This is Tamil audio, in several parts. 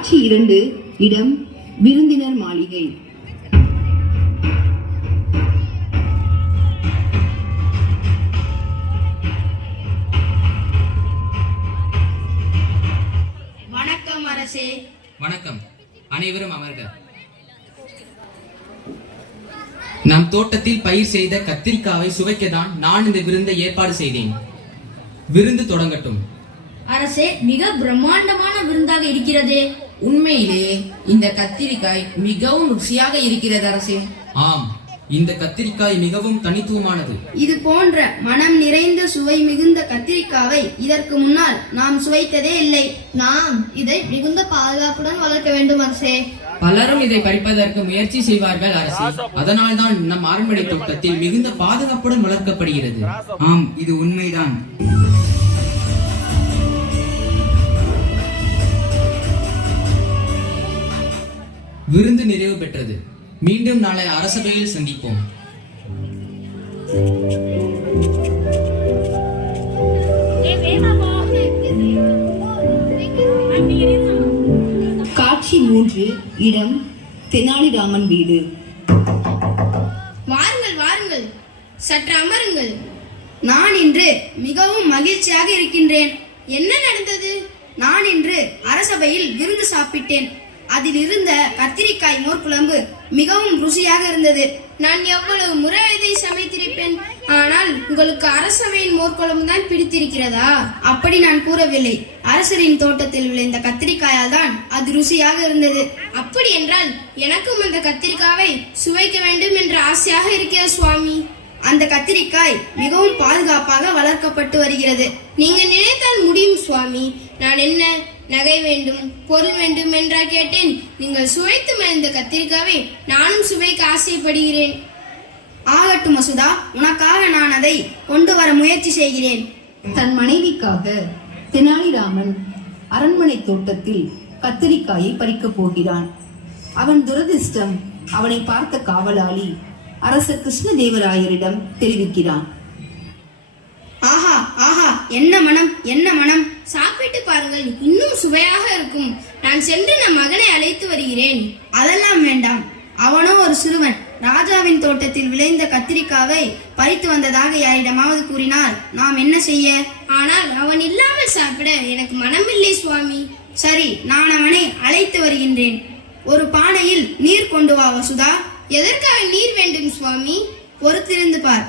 காட்சி 2, இடம் விருந்தினர் மாளிகை. வணக்கம் அரசே. வணக்கம். அனைவரும் அமர்க. நம் தோட்டத்தில் பயிர் செய்த கத்திரிக்காவை சுவைக்கத்தான் நான் இந்த விருந்தை ஏற்பாடு செய்தேன். விருந்து தொடங்கட்டும். அரசே, மிக பிரம்மாண்டமான விருந்தாக இருக்கிறது. உண்மையிலே இந்த கத்திரிக்காய் மிகவும் ருசியாக இருக்கிறது அரசே. ஆம், இந்த கத்திரிக்காய் மிகவும் தனித்துவமானது. இது போன்ற மனம் நிறைந்த சுவை மிகுந்த கத்திரிக்காவை இதற்கு முன்னால் நாம் சுவைத்ததே இல்லை. நாம் இதை மிகுந்த பாதுகாப்புடன் வளர்க்க வேண்டும் அரசே. பலரும் இதை பறிப்பதற்கு முயற்சி செய்வார்கள் அரசே. அதனால்தான் நம் அரண்மனை தோட்டத்தில் மிகுந்த பாதுகாப்புடன் வளர்க்கப்படுகிறது. ஆம், இது உண்மைதான். விருந்து நிறைவு பெற்றது. மீண்டும் நாளை அரசவையில் சந்திப்போம். காட்சி 3, இடம் தெனாலிராமன் வீடு. வாருங்கள் வாருங்கள், சற்று அமருங்கள். நான் இன்று மிகவும் மகிழ்ச்சியாக இருக்கின்றேன். என்ன நடந்தது? நான் இன்று அரசபையில் விருந்து சாப்பிட்டேன். அதில் இருந்த கத்திரிக்காய் மோர்குழம்பு மிகவும் ருசியாக இருந்தது. நான் எவ்வளவு முறை இதை சமைத்திருப்பேன். ஆனால் உங்களுக்கு அரசவையின் மோர்குழம்பு தான் பிடித்திருக்கிறதா? அப்படி நான் கூறவில்லை. அரசரின் தோட்டத்தில் விளைந்த கத்திரிக்காயால் தான் அது ருசியாக இருந்தது. அப்படி என்றால் எனக்கும் அந்த கத்திரிக்காவை சுவைக்க வேண்டும் என்ற ஆசையாக இருக்கிறது சுவாமி. அந்த கத்திரிக்காய் மிகவும் பாதுகாப்பாக வளர்க்கப்பட்டு வருகிறது. நீங்க நினைத்தால் முடியும் சுவாமி. நான் என்ன நகை வேண்டும், பொருள் வேண்டும் என்றா கேட்டேன். நீங்கள் சுவைத்து மகிழ்ந்த கத்திரிக்காவை நானும் சுவைக்க ஆசைப்படுகிறேன். ஆகட்டும் மசுதா, உனக்காக நான் அதை கொண்டு வர முயற்சி செய்கிறேன். தன் மனைவிக்காக தெனாலிராமன் அரண்மனை தோட்டத்தில் கத்திரிக்காயை பறிக்கப் போகிறான். அவன் துரதிர்ஷ்டம் அவனை பார்த்த காவலாளி அரசர் கிருஷ்ணதேவராயரிடம் தெரிவிக்கிறான். ஆஹா ஆஹா, என்ன மனம், என்ன மனம்! சாப்பிட்டு பாருங்கள், இன்னும் சுவையாக இருக்கும். நான் சென்று நம் மகனை அழைத்து வருகிறேன். அதெல்லாம் வேண்டாம். அவனோ ஒரு சிறுவன். ராஜாவின் தோட்டத்தில் விளைந்த கத்திரிக்காவை பறித்து வந்ததாக யாரிடமாவது கூறினால் நாம் என்ன செய்ய? ஆனால் அவன் இல்லாமல் சாப்பிட எனக்கு மனமில்லை சுவாமி. சரி, நான் அவனை அழைத்து வருகின்றேன். ஒரு பானையில் நீர் கொண்டு வா வசுதா. எதற்காக நீர் வேண்டும் சுவாமி? பொறுத்திருந்து பார்.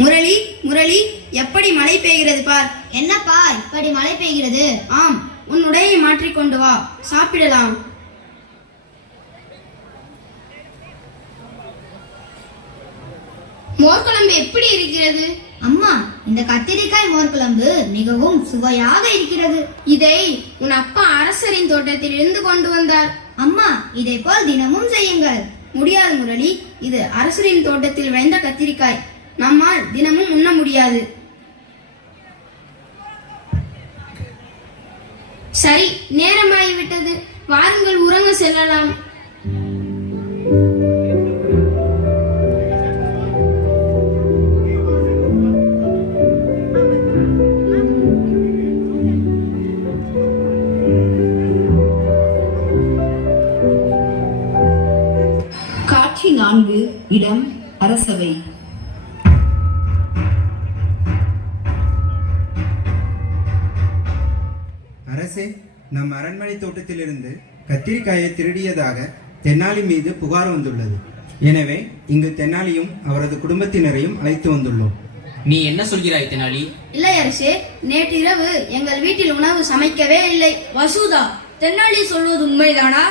முரளி, முரளி, எப்படி மழை பெய்கிறது பார். என்னப்பா இப்படி மழை பெய்கிறது? ஆம், உன் உடையை மாற்றிக்கொண்டு வா, சாப்பிடலாம். மோர்குழம்பு எப்படி இருக்கிறது? அம்மா, இந்த கத்திரிக்காய் மோர்குழம்பு மிகவும் சுவையாக இருக்கிறது. இதை உன் அப்பா அரசரின் தோட்டத்தில் இருந்து கொண்டு வந்தார். அம்மா, இதை போல் தினமும் செய்யுங்கள். முடியாது முரளி, இது அரசரின் தோட்டத்தில் விளைந்த கத்திரிக்காய். நம்மால் தினமும் உண்ண முடியாது. சரி, நேரமாகிவிட்டது. வாருங்கள், உறங்க செல்லலாம். காட்சி 4, இடம் அரசவை. அரசே, நம் அரண்மனை தோட்டத்திலிருந்து கத்திரிக்காயை திருடியதாக தென்னாலி மீது புகார் வந்துள்ளது. எனவே இங்கு தென்னாலியும் அவரது குடும்பத்தினரையும் அழைத்து வந்துள்ளோம். நீ என்ன சொல்கிறாய் தெனாலி? இல்லை அரசே, நேற்று இரவு எங்கள் வீட்டில் உணவு சமைக்கவே இல்லை. வசுதா, தென்னாலி சொல்வது உண்மைதானா?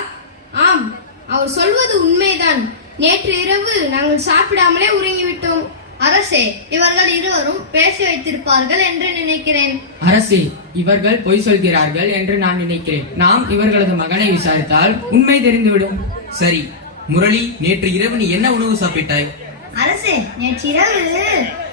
ஆம், அவர் சொல்வது உண்மைதான். நேற்று இரவு நாங்கள் சாப்பிடாமலே உறங்கிவிட்டோம். அரசே, இவர்கள் இருவரும் பேசி வைத்திருப்பார்கள் என்று நினைக்கிறேன். அரசே, இவர்கள் பொய் சொல்கிறார்கள் என்று நான் நினைக்கிறேன். நாம் இவர்களது மகனை விசாரித்தால் உண்மை தெரிந்துவிடும். சரி, முரளி, நேற்று இரவு நீ என்ன உணவு சாப்பிட்டாய்? அரசே, நேற்று இரவு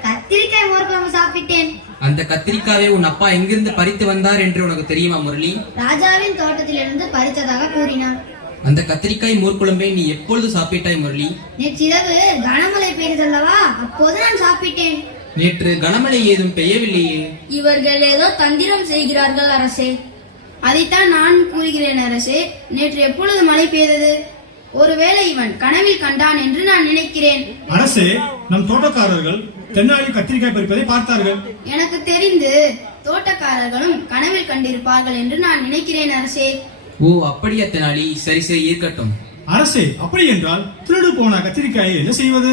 கத்திரிக்காய் மோர்குழம்பு சாப்பிட்டேன். அந்த கத்திரிக்காயை உன் அப்பா எங்கிருந்து பறித்து வந்தார் என்று உனக்கு தெரியுமா முரளி? ராஜாவின் தோட்டத்திலிருந்து பறித்ததாக கூறினார். அந்த கத்திரிக்காய் மோர்குழம்பை நீ எப்பொழுது சாப்பிட்டாய் முரளி? நேற்றிரவு கனமழை பெய்தல்லவா, அப்போது நான் சாப்பிட்டேன். நேற்று கனமழை ஏதும் பெய்யவில்லையே. இவர்கள் ஏதோ தந்திரம் செய்கிறார்கள் அரசே. அதைத்தான் நான் கூறுகிறேன் அரசே. நேற்று எப்பொழுது மழை பெய்தது? ஒருவேளை இவன் கனவில் கண்டான் என்று நான் நினைக்கிறேன். அரசே, நம் தோட்டக்காரர்கள் தென்னாலி கத்திரிக்காய் பறிப்பதை பார்த்தார்கள். எனக்கு தெரிந்து தோட்டக்காரர்களும் கனவில் கண்டிருப்பார்கள் என்று நான் நினைக்கிறேன் அரசே. ஓ அப்படியா தெனாலி, சரி சரி இருக்கட்டும். அரசே, அப்படி என்றால் திருடு போன கத்திரிக்காயை என்ன செய்வது?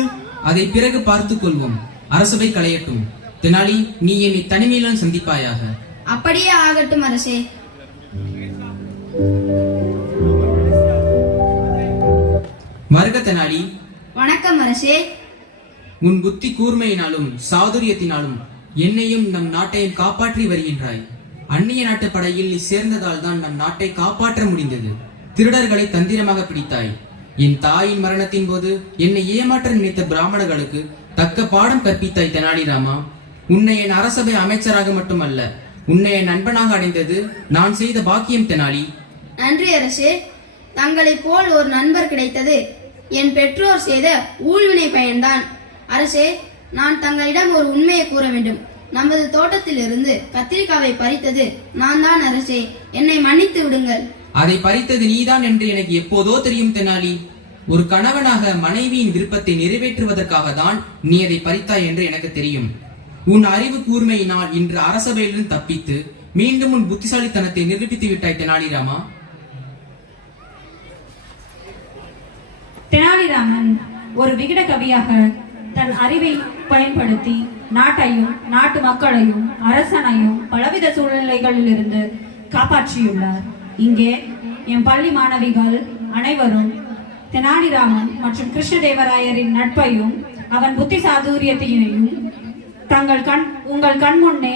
அதை பிறகு பார்த்துக் கொள்வோம். அரசவை களையட்டும். தெனாலி, நீ என்னை தனிமையிலும் சந்திப்பாயாக. அப்படியே ஆகட்டும் அரசே. வருக தெனாலி. வணக்கம் அரசே. உன் புத்தி கூர்மையினாலும் சாதுரியத்தினாலும் என்னையும் நம் நாட்டையும் காப்பாற்றி வருகின்றாய். அந்நிய நாட்டு படையில் நீ சேர்ந்ததால் தான் நம் நாட்டை காப்பாற்ற முடிந்தது. திருடர்களை தந்திரமாக பிடித்தாய். என் தாயின் மரணத்தின் போது என்னை ஏமாற்ற நினைத்த பிராமணர்களுக்கு தக்க பாடம் கற்பித்தாய் தெனாலிராமா. உன்னை என் அரசபை அமைச்சராக மட்டுமல்ல, உன்னை என் நண்பனாக அடைந்தது நான் செய்த பாக்கியம் தெனாலி. நன்றி அரசே. தங்களைப் போல் ஒரு நண்பர் கிடைத்தது என் பெற்றோர் செய்த ஊழ்வினை பயன்தான். அரசே, நான் தங்களிடம் ஒரு உண்மையை கூற வேண்டும். நமது தோட்டத்தில் இருந்து கத்திரிக்காவை பறித்தது நான் தான் அரசே. என்னை மன்னித்து விடுங்கள். அதை பறித்தது நீதான் என்று எனக்கு எப்போதோ தெரியும் தெனாலி. ஒரு கணவனாக மனைவியின் விருப்பத்தை நிறைவேற்றுவதற்காக தான் நீ அதை பறித்தாய் என்று எனக்கு தெரியும். உன் அறிவு கூர்மையினால் இன்று அரசபையிலிருந்து தப்பித்து மீண்டும் உன் புத்திசாலித்தனத்தை நிரூபித்து விட்டாய் தெனாலிராமா. தெனாலிராமன் ஒரு விகட கவியாக தன் அறிவை பயன்படுத்தி நாட்டையும் நாட்டு மக்களையும் அரசனையும் பலவித சூழ்நிலைகளிலிருந்து காப்பாற்றியுள்ளார். இங்கே என் பள்ளி மாணவிகள் அனைவரும் தெனாலிராமன் மற்றும் கிருஷ்ணதேவராயரின் நட்பையும் அவன் புத்தி சாதுரியத்தையும் உங்கள் கண் முன்னே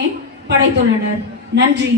படைத்துள்ளனர். நன்றி.